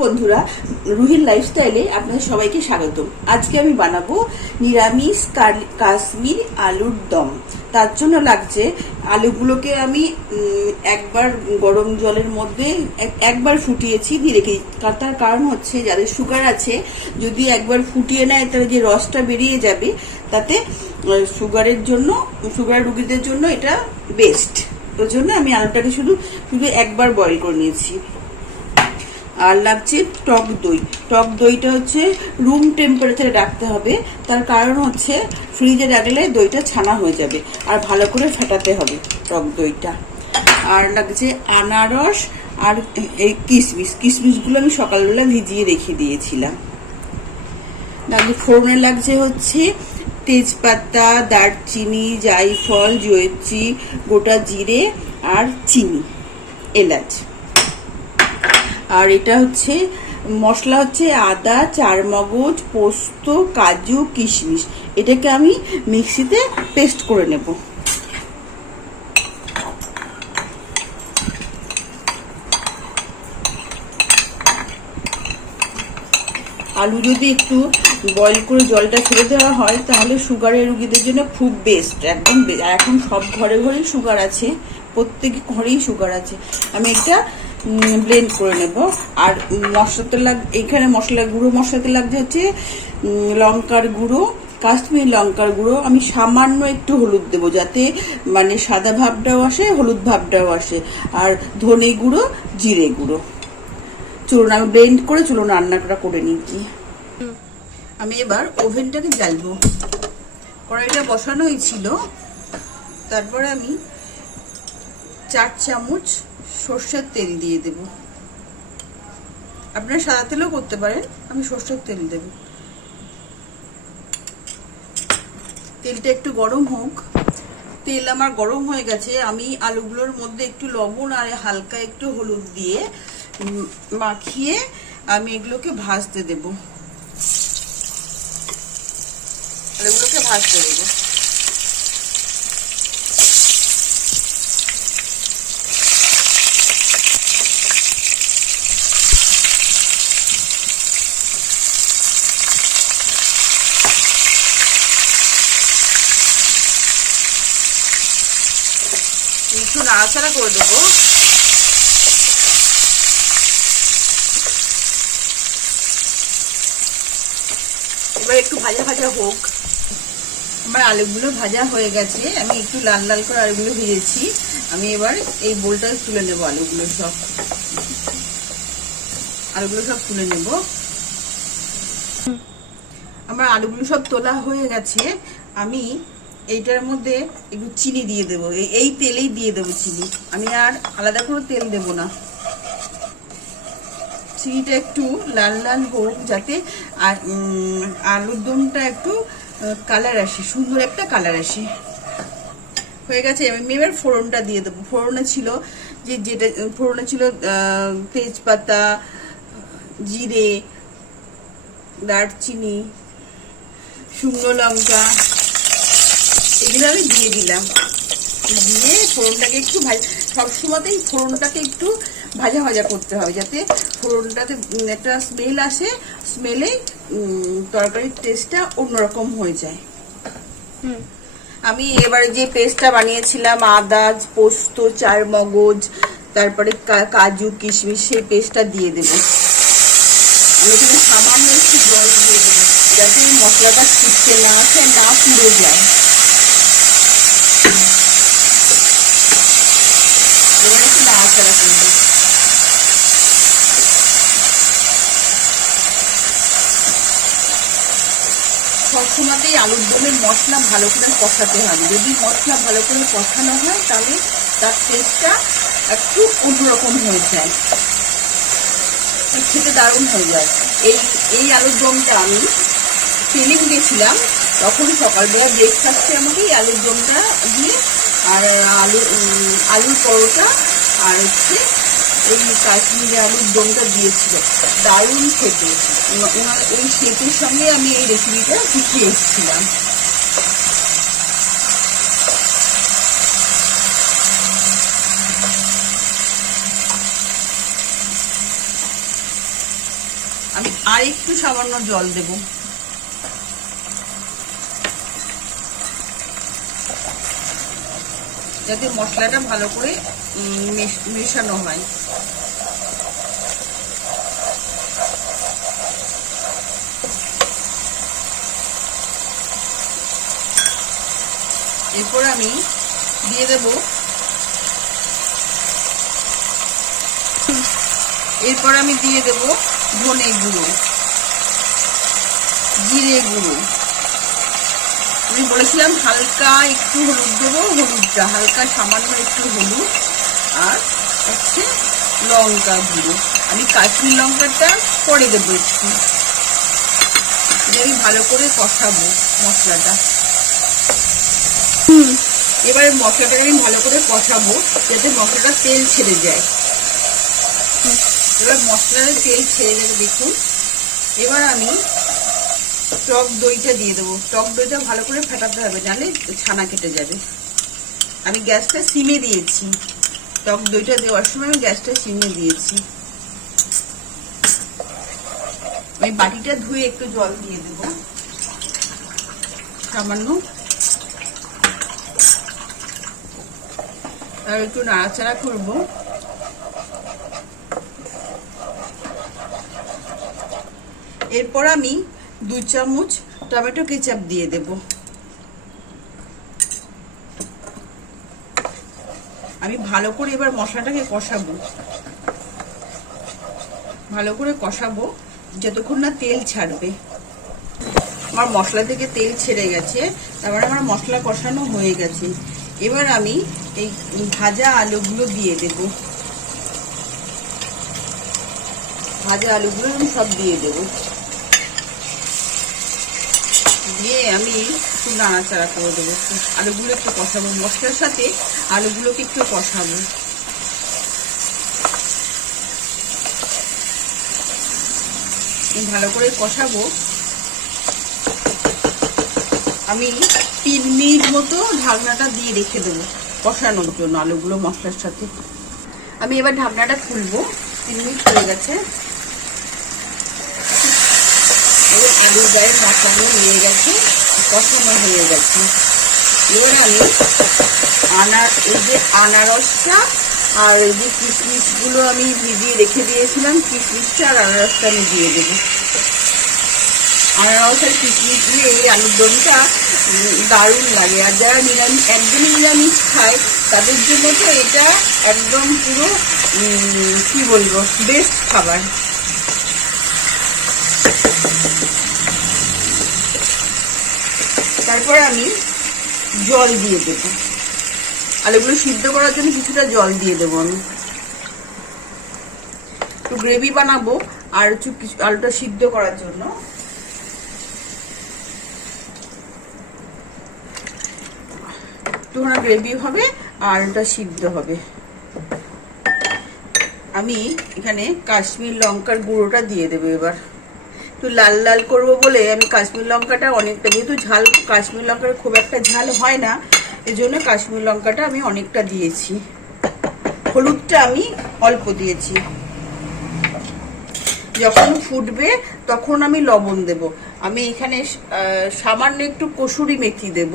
বন্ধুরা, রুহির লাইফস্টাইলে আপনাদের সবাইকে স্বাগতম। আজকে আমি বানাবো নিরামিষ কাশ্মীর আলুর দম। তার জন্য লাগছে আলুগুলোকে আমি একবার গরম জলের মধ্যে এক- একবার ফুটিয়েছি, দিয়ে রেখে তার কারণ হচ্ছে, যাদের সুগার আছে, যদি একবার ফুটিয়ে নেয়, তাহলে যে রসটা বেরিয়ে যাবে, তাতে সুগারের জন্য সুগার রুগীদের জন্য এটা বেস্ট ওই জন্য আমি আলুটাকে শুধু শুধু একবার বয়েল করে নিয়েছি। আর লাগছে টক দই। টক দইটা হচ্ছে রুম টেম্পারেচারে রাখতে হবে। তার কারণ হচ্ছে ফ্রিজে রাখলে দইটা ছানা হয়ে যাবে। আর ভালো করে ফেটাতে হবে টক দইটা। আর লাগছে আনারস আর এই কিশমিশ কিশমিশগুলো আমি সকালবেলা ভিজিয়ে রেখে দিয়েছিলাম। লাগছে ফোড়নে লাগছে হচ্ছে তেজপাতা, দারচিনি, জায়ফল জয়ত্রী গোটা জিরে আর চিনি, এলাচ। আর এটা হচ্ছে, মশলা হচ্ছে আদা, চারমগজ, পোস্ত, কাজু, কিশমিশ। এটাকে আমি মিক্সিতে পেস্ট করে নেব। আলু যদি একটু বয়েল করে জলটা ছেড়ে দেওয়া হয়, তাহলে সুগারের রুগীদের জন্য খুব বেস্ট একদম এখন সব ঘরে ঘরেই সুগার আছে, প্রত্যেক ঘরেই সুগার আছে। আমি এটা ব্লেন্ড করে নেব। আর মশলাতে লাগ, এখানে মশলা গুঁড়ো মশলাতে লাগছে হচ্ছে লঙ্কার গুঁড়ো, কাশ্মীর লঙ্কার গুঁড়ো। আমি সামান্য একটু হলুদ দেবো যাতে মানে সাদা ভাবটাও আসে, হলুদ ভাবটাও আসে। আর ধনে গুঁড়ো, জিরে গুঁড়ো। চলুন, আমি ব্লেন্ড করে চলুন রান্নাটা করে নিচ্ছি আমি এবার ওভেনটাকে জ্বালবো। কড়াইটা বসানোই ছিল। তারপরে আমি চার চামচ সর্ষের তেল দিয়ে দেব। আপনারা সাদা তেলও করতে পারেন, আমি সর্ষের তেল দেব। তেলটা একটু গরম হোক। তেল আমার গরম হয়ে গেছে, আমি আলুগুলোর মধ্যে একটু লবণ আর হালকা একটু হলুদ দিয়ে মাখিয়ে আমি এগুলোকে ভাজতে দেব। আলুগুলোকে ভাজতে দেবো। একটু নাড়াচাড়া করে দেবো। এবার একটু ভাজা ভাজা হোক। আমার আলুগুলো ভাজা হয়ে গেছে। আমি একটু লাল লাল করে আলুগুলো ভেজেছি। আমি এবার এই বোলটা তুলে নেব আলুগুলো সব। আলুগুলো সব তুলে নেব। আমার আলুগুলো সব তোলা হয়ে গেছে। আমি এইটার মধ্যে একটু চিনি দিয়ে দেবো। এই- তেলেই দিয়ে দেবো চিনি। আমি আর আলাদা করে তেল দেব না। চিনিটা একটু লাল লাল হোক যাতে আলুর দমটা একটু কালার আসে, সুন্দর একটা কালার আসে। হয়ে গেছে আমি এবার ফোড়নটা দিয়ে দেবো। ফোড়নে ছিল যে, যেটা, ফোড়নে ছিল তেজপাতা, জিরে, দারচিনি, শুকনো লঙ্কা এগুলো আমি দিয়ে দিলাম। দিয়ে ফোড়নটাকে একটু ভাজা সবসময়তেই ফোড়নটাকে একটু ভাজা ভাজা করতে হবে যাতে ফোড়নটাতে একটা স্মেল আসে স্মেলে তরকারির টেস্টটা অন্যরকম হয়ে যায়। আমি এবারে যে পেস্টটা বানিয়েছিলাম আদা পোস্ত চার মগজ তারপরে কাজু কিশমিশ সেই পেস্টটা দিয়ে দেবো। আমি এখানে সামান্য একটু জল দিয়ে দেবো যাতে মশলাটা ফুটতে না আসে না পুড়ে যায় এবার নাড়াচাড়া করব সবসময়তেই আলুর দমের মশলা ভালো করে কষাতে হবে। যদি মশলা ভালো করে কষানো হয়, তাহলে তার টেস্টটা একটু অন্যরকম হয়ে যায়। খেতে দারুণ হয়ে যায়। এই এই আলুর দমটা আমি ট্রেনিং দিয়েছিলাম। তখন সকালবেলা ব্রেকফাস্টে আমাকে এই আলুর দমটা দিয়ে আর আলু আলুর পরোটা আর হচ্ছে এই আলুর দমটা দিয়েছিল দারুণ খেতে। ওনার ওই সঙ্গে আমি এই রেসিপিটা এসেছিলাম। আমি আর একটু সামান্য জল দেব। যাতে মশলাটা ভালো করে মেশানো হয়। এরপর আমি দিয়ে দেব এরপর আমি দিয়ে দেব ধনে গুঁড়ো, জিরে গুঁড়ো। আমি বলেছিলাম হালকা একটু হলুদ দেবো হলুদটা হালকা সামান্য একটু হলুদ আর হচ্ছে লঙ্কা গুঁড়ো। আমি কাশ্মীর লঙ্কাটা পরে দেবো একটু। আমি ভালো করে কষাবো মশলাটা। হুম। এবারে মশলাটাকে আমি ভালো করে কষাবো যাতে মশলাটা তেল ছেড়ে যায়। এবার মশলাটা তেল ছেড়ে যাবে দেখুন। এবার আমি টক দইটা দিয়ে দেবো। টক দইটা ভালো করে ফেটাতে হবে, নাহলে ছানা কেটে যাবে। আমি গ্যাসটা সিমে দিয়েছি। টক দইটা দেওয়ার সময় আমি গ্যাসটা সিমে দিয়েছি। আমি বাটিটা ধুয়ে একটু জল দিয়ে দেবো। সামান্য। আর একটু নাড়াচাড়া করব। এরপর আমি দু চামচ টমেটো কেচাপ দিয়ে দেব। আমি ভালো করে এবার মশলাটাকে কষাবো। ভালো করে কষাবো, যতক্ষণ না তেল ছাড়বে। আমার মশলা থেকে তেল ছেড়ে গেছে, তারপরে আমার মশলা কষানো হয়ে গেছে। এবার আমি এই ভাজা আলুগুলো দিয়ে দেব। ভাজা আলুগুলো আমি সব দিয়ে দেবো। দিয়ে আমি একটু নাড়াচাড়া করে দেবো আলুগুলো একটু কষাবো, মশলার সাথে আলুগুলোকে একটু কষাবো। ভালো করে কষাবো। আমি তিন মিনিট মতো ঢাকনাটা দিয়ে রেখে দেবো কষানোর জন্য আলুগুলো, মশলার সাথে। আমি এবার ঢাকনাটা খুলবো। তিন মিনিট হয়ে গেছে এবার আলুর গায়ে মশলাগুলো নিয়ে গেছে, কষানো হয়ে গেছে। এবার আমি আনার এই যে আনারসটা আর এই যে কিশমিশগুলো আমি ভিজিয়ে রেখে দিয়েছিলাম, কিশমিশটা আর আনারসটা আমি দিয়ে দেবো। আনারস আর কিশমিশ দিয়ে এই আলুর দমটা দারুণ লাগে। আর যারা নিরামিষ একদমই নিরামিষ খায়, তাদের জন্য তো এটা একদম পুরো কি বলব বেস্ট খাবার। তারপর আমি জল দিয়ে দেবো। আলুগুলো সিদ্ধ করার জন্য কিছুটা জল দিয়ে দেবো আমি। একটু গ্রেভি বানাবো আর একটু কিছু আলুটা সিদ্ধ করার জন্য। একটুখানি গ্রেভি হবে আর ওটা সিদ্ধ হবে। আমি এখানে কাশ্মীর লঙ্কার গুঁড়োটা দিয়ে দেবো এবার। একটু লাল লাল করব বলে আমি কাশ্মীর লঙ্কাটা অনেকটা, যেহেতু ঝাল, কাশ্মীর লঙ্কার খুব একটা ঝাল হয় না এই জন্য কাশ্মীর লঙ্কাটা আমি অনেকটা দিয়েছি। হলুদটা আমি অল্প দিয়েছি। যখন ফুটবে তখন আমি লবণ দেব। আমি এখানে সামান্য একটু কসুরি মেথি দেব।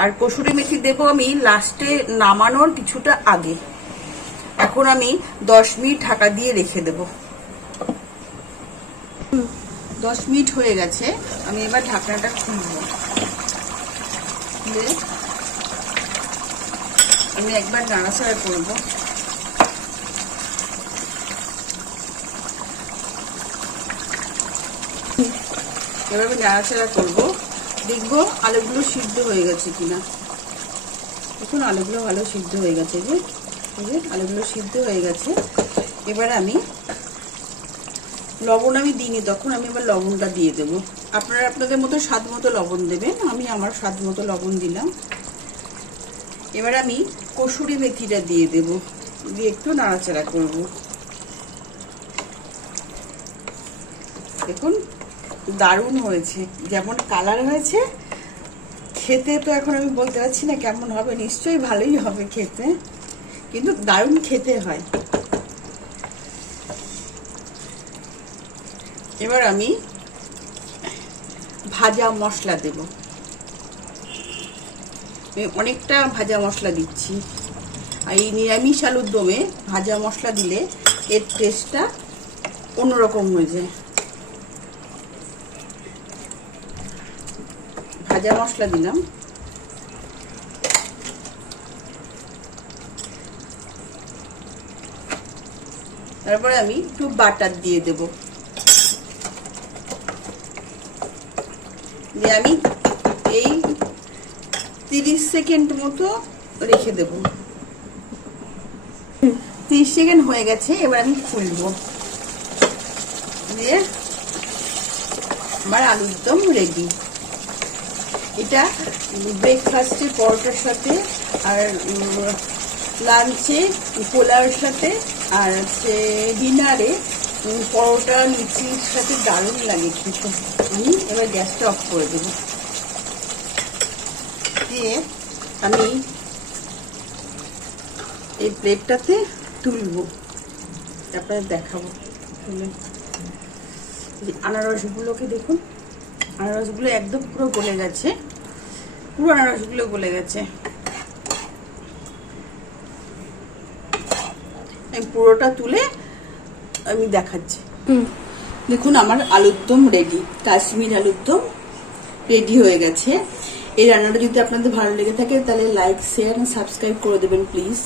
আর কসুরি মেথি দেব আমি লাস্টে নামানোর কিছুটা আগে। এখন আমি দশ মিনিট ঢাকা দিয়ে রেখে দেব। দশ মিনিট হয়ে গেছে, আমি এবার ঢাকনাটা খুলব। খুলে আমি একবার নাড়াচাড়া করব। এবার আমি নাড়াচাড়া করব। দেখব আলুগুলো সিদ্ধ হয়ে গেছে কিনা। দেখুন, আলুগুলো ভালো সিদ্ধ হয়ে গেছে। যে, আলুগুলো সিদ্ধ হয়ে গেছে। এবার আমি লবণ আমি দিইনি, তখন আমি এবার লবণটা দিয়ে দেবো। আপনারা আপনাদের মতো স্বাদ মতো লবণ দেবেন, আমি আমার স্বাদ মতো লবণ দিলাম। এবার আমি কসুরি মেথিটা দিয়ে দেব, দিয়ে একটু নাড়াচাড়া করব। দেখুন, দারুণ হয়েছে, যেমন কালার হয়েছে। খেতে তো এখন আমি বলতে পারছি না কেমন হবে, নিশ্চয়ই ভালোই হবে খেতে, কিন্তু দারুণ খেতে হয়। এবার আমি ভাজা মশলা দেব। আমি অনেকটা ভাজা মশলা দিচ্ছি। আর এই নিরামিষ আলুর দমে ভাজা মশলা দিলে এর টেস্টটা অন্যরকম হয়ে যায়। ভাজা মশলা দিলাম। তারপরে আমি একটু বাটার দিয়ে দেব। দিয়ে আমি এই তিরিশ সেকেন্ড মতো রেখে দেব। তিরিশ সেকেন্ড হয়ে গেছে, এবার আমি খুলবো। দিয়ে আমার আলুর দম রেডি এটা ব্রেকফাস্টে পরোটার সাথে, আর লাঞ্চে পোলাওর সাথে, আর হচ্ছে ডিনারে পরোটা লুচির সাথে দারুণ লাগে খেতে। আমি এবার গ্যাসটা অফ করে দেব। দিয়ে আমি এই প্লেটটাতে তুলবো। তারপরে দেখাবো। আনারসগুলোকে দেখুন। আনারসগুলো একদম পুরো গলে গেছে। পুরো আনারসগুলো গলে গেছে। পুরোটা তুলে আমি দেখাচ্ছি। দেখুন আমার আলুর দম রেডি কাশ্মীর আলুর দম রেডি হয়ে গেছে। এই রান্নাটা যদি আপনাদের ভালো লেগে থাকে তাহলে লাইক শেয়ার সাবস্ক্রাইব করে দেবেন প্লিজ